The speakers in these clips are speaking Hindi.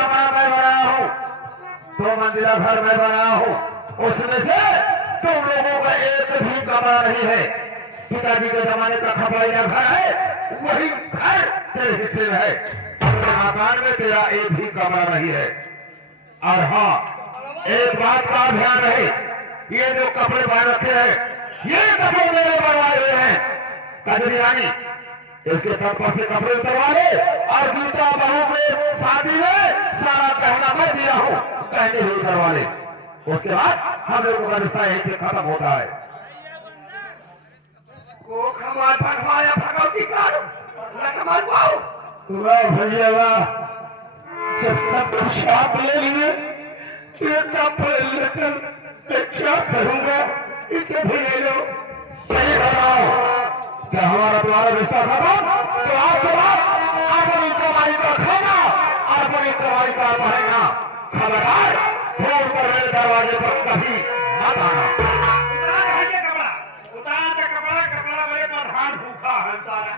कमरा मैं बनाया हूँ, 2 मंजिला घर मैं बनाया हूँ, उसमें से तुम लोगों का एक भी कमरा नहीं है। पिताजी के जमाने का खपड़िया घर है, वही घर तेरे हिस्से में है। अपने मकान में तेरा एक भी कमरा नहीं है। और हाँ, एक बात का ध्यान रहे, ये जो कपड़े पहन रखे हैं, ये कपड़े मेरे बनवाए हुए हैं। कजरी रानी, इसके तरफ से कपड़े उतरवा ले और गीता बहू के शादी में सारा गहना मैं दिया हूँ, कहने ही उतरवा ले। उसके बाद हम लोगों का रिश्ता यहीं से खत्म होता है। भैया जब सब कुछ आप ले लिए, क्या करूंगा, इसे भी ले लो। सही बताओ, जब हमारा तुम्हारा रिश्ता खत्म, तो आज के बाद अपनी कमाई का खाना, अपनी कमाई का पहनना। खबरदार, फोन कर मेरे दरवाजे पर कभी मत आना। उतार के कपड़ा, कपड़ा मेरे प्रधान भूखा है सारा।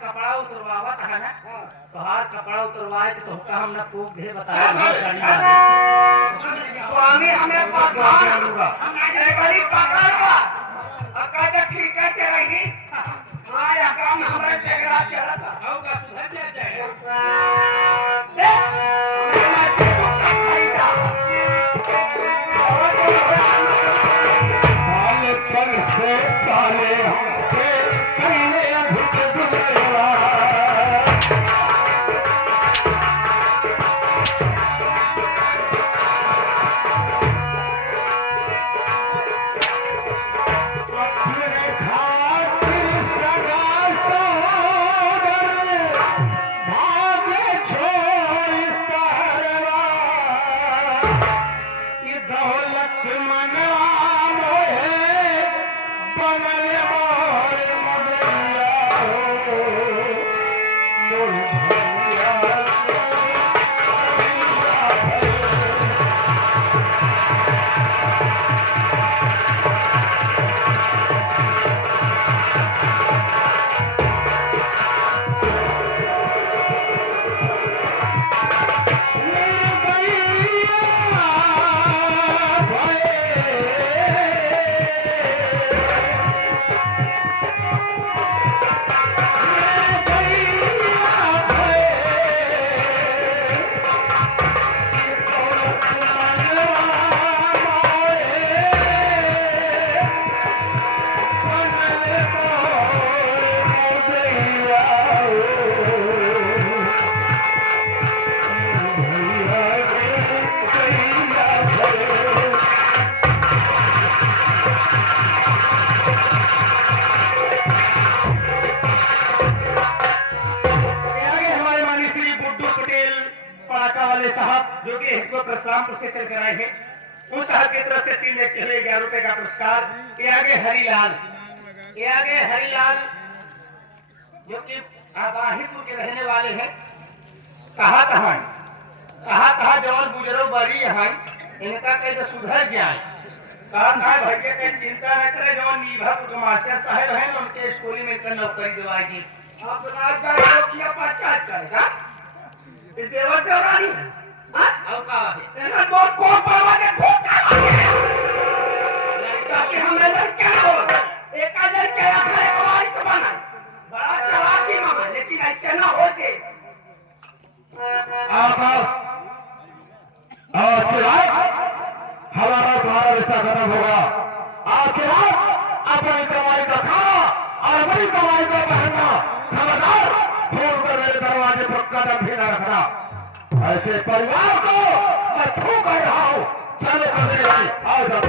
कपड़ा उतरवावा था ना, तो हार कपड़ा उतरवाए तो हम न खूब दे बताया स्वामी हमें ठीक कैसे रही हमारा काम हमारे से चला था होगा सुधर दौलत मना मोहे बनल परशुरामपुर से चल कर आए हैं। उस साहब की तरफ से सील देखते हुए 11 रुपए का पुरस्कार। ये आगे हरिलाल, ये आगे हरिलाल जो कि आबाहिपुर के रहने वाले हैं। कहा जवान गुजरो बरी है इनका कहीं तो सुधर जाए। कहा भैया कहीं चिंता न करे, जवान नीभापुर के मास्टर साहब हैं उनके स्कूल में इनका नौकरी दिवाएगी। आप पंचायत करेगा देवर देवरानी है। और का है एना दो कौन पावा के भूखा है ताकि हमें लड़के हो एक हजार के आखिर हमारी सबाना बड़ा चालाकी मामा, लेकिन ऐसे ना होते। हमारा तुम्हारा रिश्ता खत्म होगा। आज के बाद अपनी कमाई का खाना और अपनी कमाई का पहनना, खबरदार फोन कर मेरे दरवाजे पर कदम भी न रखना। ऐसे परिवार को मैं थूक कर रहा हूँ। चलो कदम भाई आओ जाओ।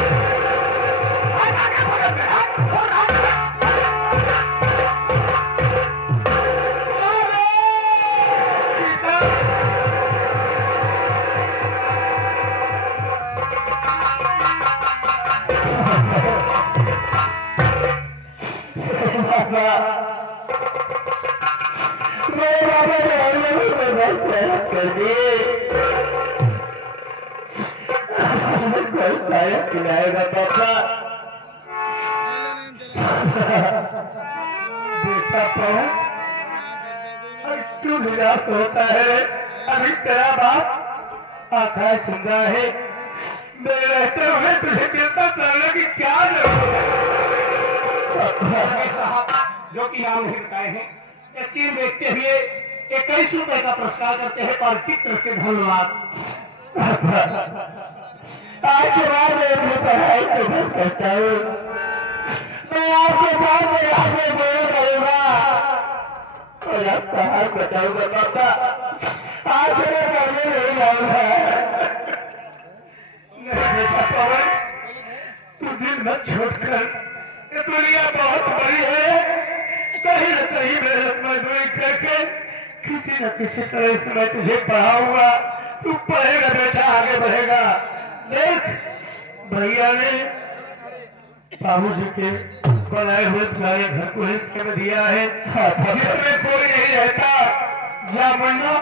खिलाएगा पापा बेटा पवन क्यों निराश होता है? अभी तेरा बाप आंखें सुंदर है। मेरे रहते हुए तुझे चिंता करने की क्या जरूरत है? साहब जो कि नाम नहीं बताए हैं, स्कीम देखते हुए 21 रुपए का पुरस्कार करते हैं। पार्थिव तरफ से धन्यवाद। आज के बाद मैं अपनी पढ़ाई को करता हूँ। मैं आपके साथ में आगे बढ़ करूँगा और आपका हाथ बचाऊंगा पापा। आज मैं करने नहीं जाऊंगा। नहीं बेटा पवन, तू दिन मत छोड़कर, ये दुनिया बहुत बड़ी है। कहीं न कहीं मेहनत मजदूरी करके किसी न किसी तरह से मैं तुझे पढ़ाऊंगा। तू पढ़ेगा बेटा, आगे बढ़ेगा। देख भैया ने बाबूजी के बनाए हुए तुम्हारे घर को हिस्से में दिया है, जिसमें कोई नहीं रहता। जा मन्ना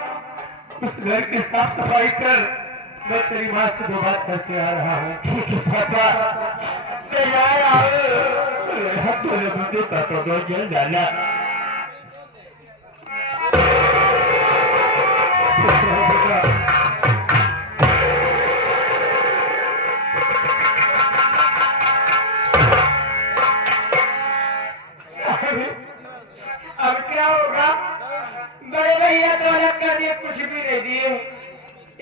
उस घर की साफ सफाई कर। मैं तेरी माँ से 2 बात करके आ रहा हूँ। ठीक है पापा। मुझे पापा को जेल डाला। अब क्या होगा? बड़े भैया तो अलग कर दिए, कुछ भी नहीं दिए,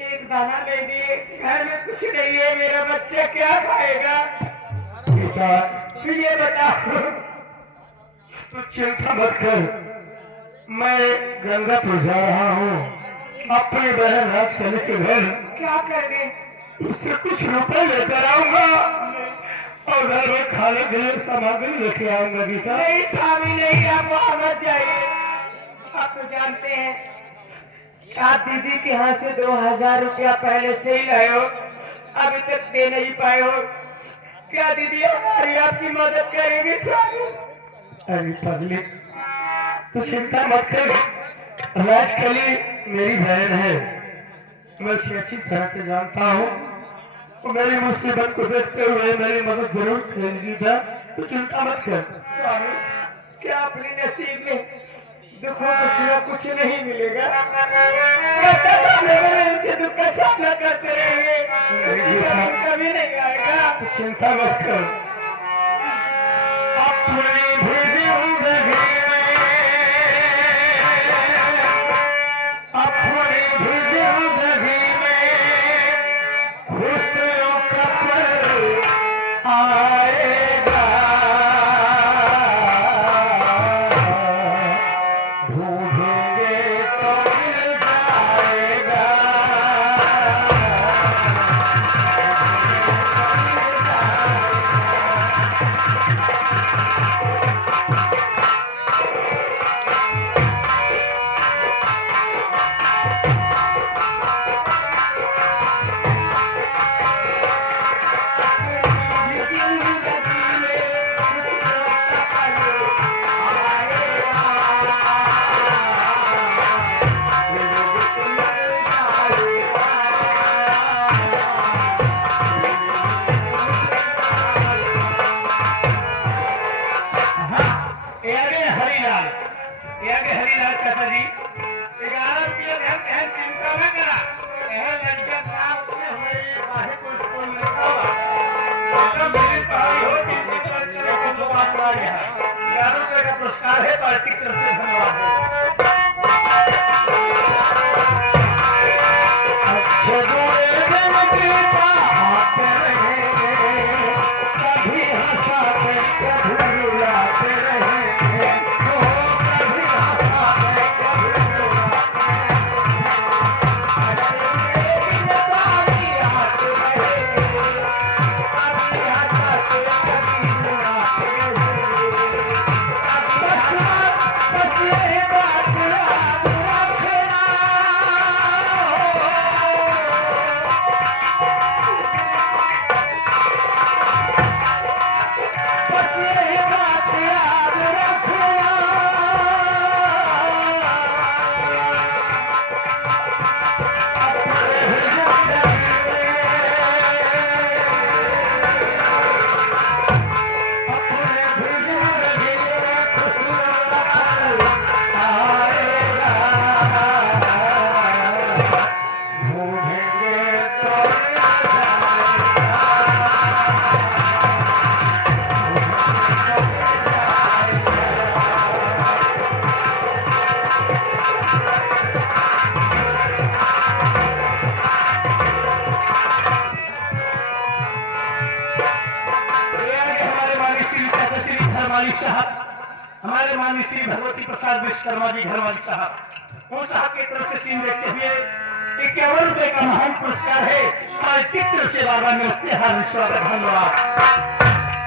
एक दाना नहीं दिए, घर में कुछ नहीं है। मेरा बच्चा क्या खाएगा? बेटा तू ये बता, तू चिंता मत कर। मैं गंगापुर जा रहा हूँ अपनी बहन राजकली के घर। क्या करने? उससे कुछ रुपए लेकर आऊंगा और घर में खाने के लिए सामग्री लेके आऊंगा। गीता नहीं स्वामी नहीं, आप वहां मत जाइए। आप तो जानते हैं आप दीदी के यहाँ से 2000 रुपया पहले से ही लाए हो, अभी तक दे नहीं पाए हो। क्या दीदी हमारी आपकी मदद करेगी स्वामी? अरे पब्लिक तू चिंता मत कर। राजकली मेरी बहन है, मैं उसे अच्छी तरह से जानता हूँ। मेरी मुसीबत को देखते हुए मेरी मदद जरूर करेगी। तो चिंता मत कर। स्वामी क्या अपने नसीब में दुखों को सिवा कुछ नहीं मिलेगा? इसे दुख का सामना करते रहेंगे, कभी नहीं आएगा। चिंता मत कर। अपनी जिंदगी में अपनी जिंदगी में खुशियों का पल आएगा। ढूंढेंगे तो मिल जाएगा। हरिलाल ये के हरिलाल चाचा जी 11 रुपया घर कहे चिंता न करा यह लड़का गांव में हमारे बाहर को स्कूल में था तो मेरी पढ़ाई हो 3 साल को दो बात आ गया 11 रुपये का पुरस्कार है पार्टी की तरफ से धन्यवाद अच्छे बुरे दिन की बात रहेंगे कभी हंसाते कभी रुलाते रहेंगे कभी हंसाते कभी रुलाते हमारे माननीय श्री भगवती प्रसाद विश्वकर्मा जी घर वाली साहब उन साहब की तरफ से सीन देखते हुए 51 रुपए का महान पुरस्कार है पार्टी की तरफ से बाबा नमस्ते हार्दिक स्वागत धन्यवाद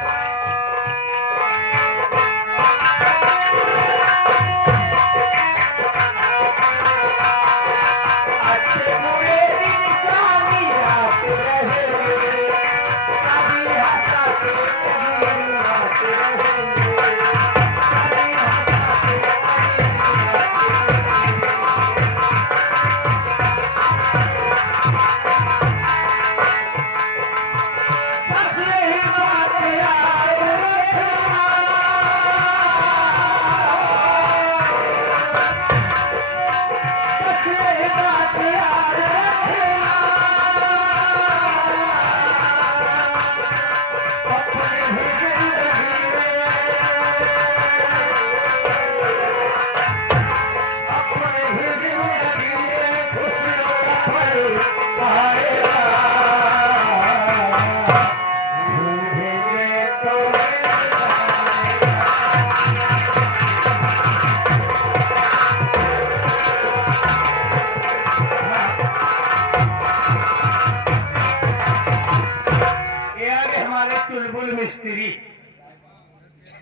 चुलबुल मिस्त्री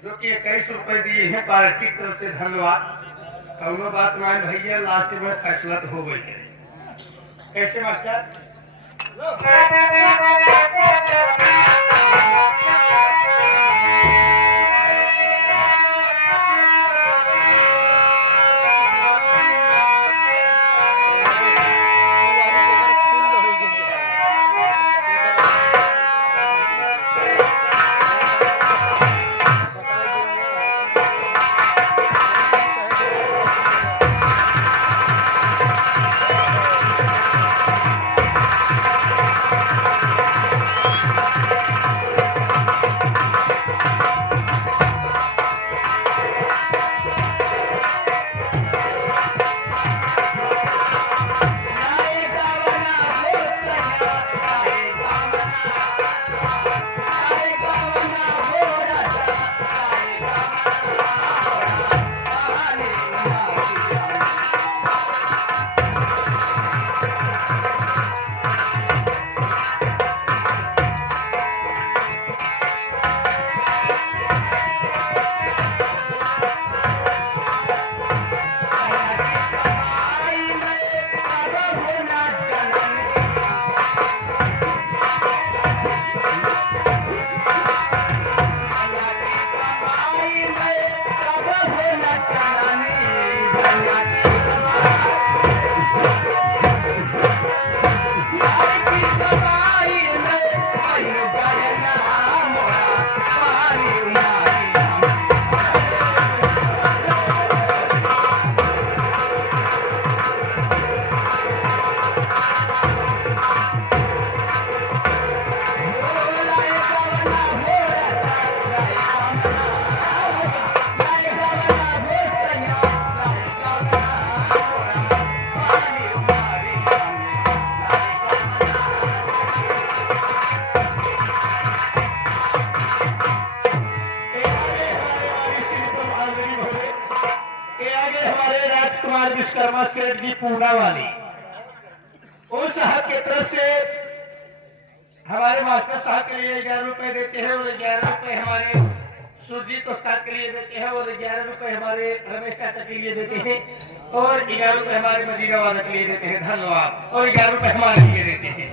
जो कि 21 रुपए दिए हैं पार्टी की तरफ से धन्यवाद कौनो बात मान भैया लास्ट में फैसला तो हो गई है कैसे मास्टर विश्वकर्मा सेठ जी पूना वाली, उन साहब की तरफ से हमारे मास्टर साहब के लिए 11 रुपए देते हैं, और 11 रुपए हमारे सुरजीत उस्ताद के लिए देते हैं, और 11 रुपए हमारे रमेश चाचा के लिए देते हैं, और 11 रुपए हमारे मदीना वाला के लिए देते हैं, धन्यवाद, और 11 रुपए हमारे लिए देते हैं।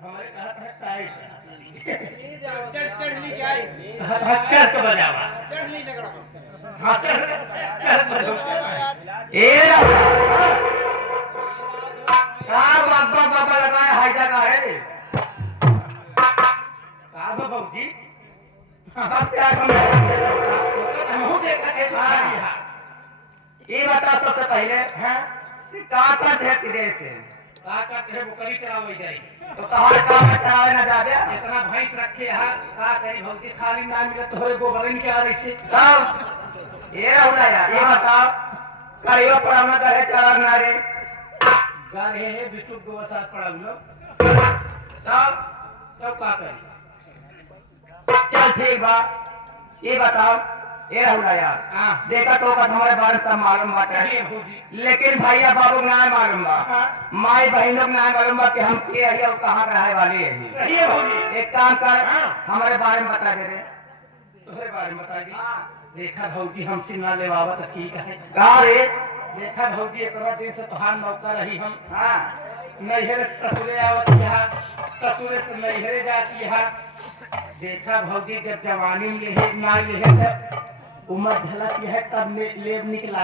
हमारे कहा था चढ़ली क्या है? अच्छा तो बजावा चढ़ली लगड़ा बाबा लगाए हाई जगह है का बाबूजी ये बता सबसे पहले हैं का धीरे से का करते हैं बकरी चरावे जाई, तो कहाँ काम चलावे न जाबे इतना भैंस रखे है का करी भौजी, खाली ना मिले तो होरे गोबर नहीं आ रही से तब ये होला यार, ये बताओ करियो पढ़ाना करे चला ना रे गारे है बिचु गोसास पड़ा लो, तब तब का करी। चल ठीक बा, ये बताओ ये होला यार, हाँ देखा तो हमारे बारे में मालूम बात है, करिए भौजी, लेकिन भैया बाबू को ना मालूम बा, हाँ। माई बहनों को ना मालूम बा कि हम के है और कहाँ रहे वाले हैं। करिए भौजी, एक काम कर हाँ। हमारे बारे में बता दे रे। तुम्हारे बारे में बता दी। देखा भौजी हमसे ना लेवावा तो ठीक है, कहा रे देखा भौजी एक दिन से तुहार मौका रही, हम हाँ नैहरे ससुरे आवत यहाँ, ससुरे से नैहरे जाती यहाँ। देखा भौजी जब जवानी में ले ना ले जब उम्र ढलत है तब ले निकला।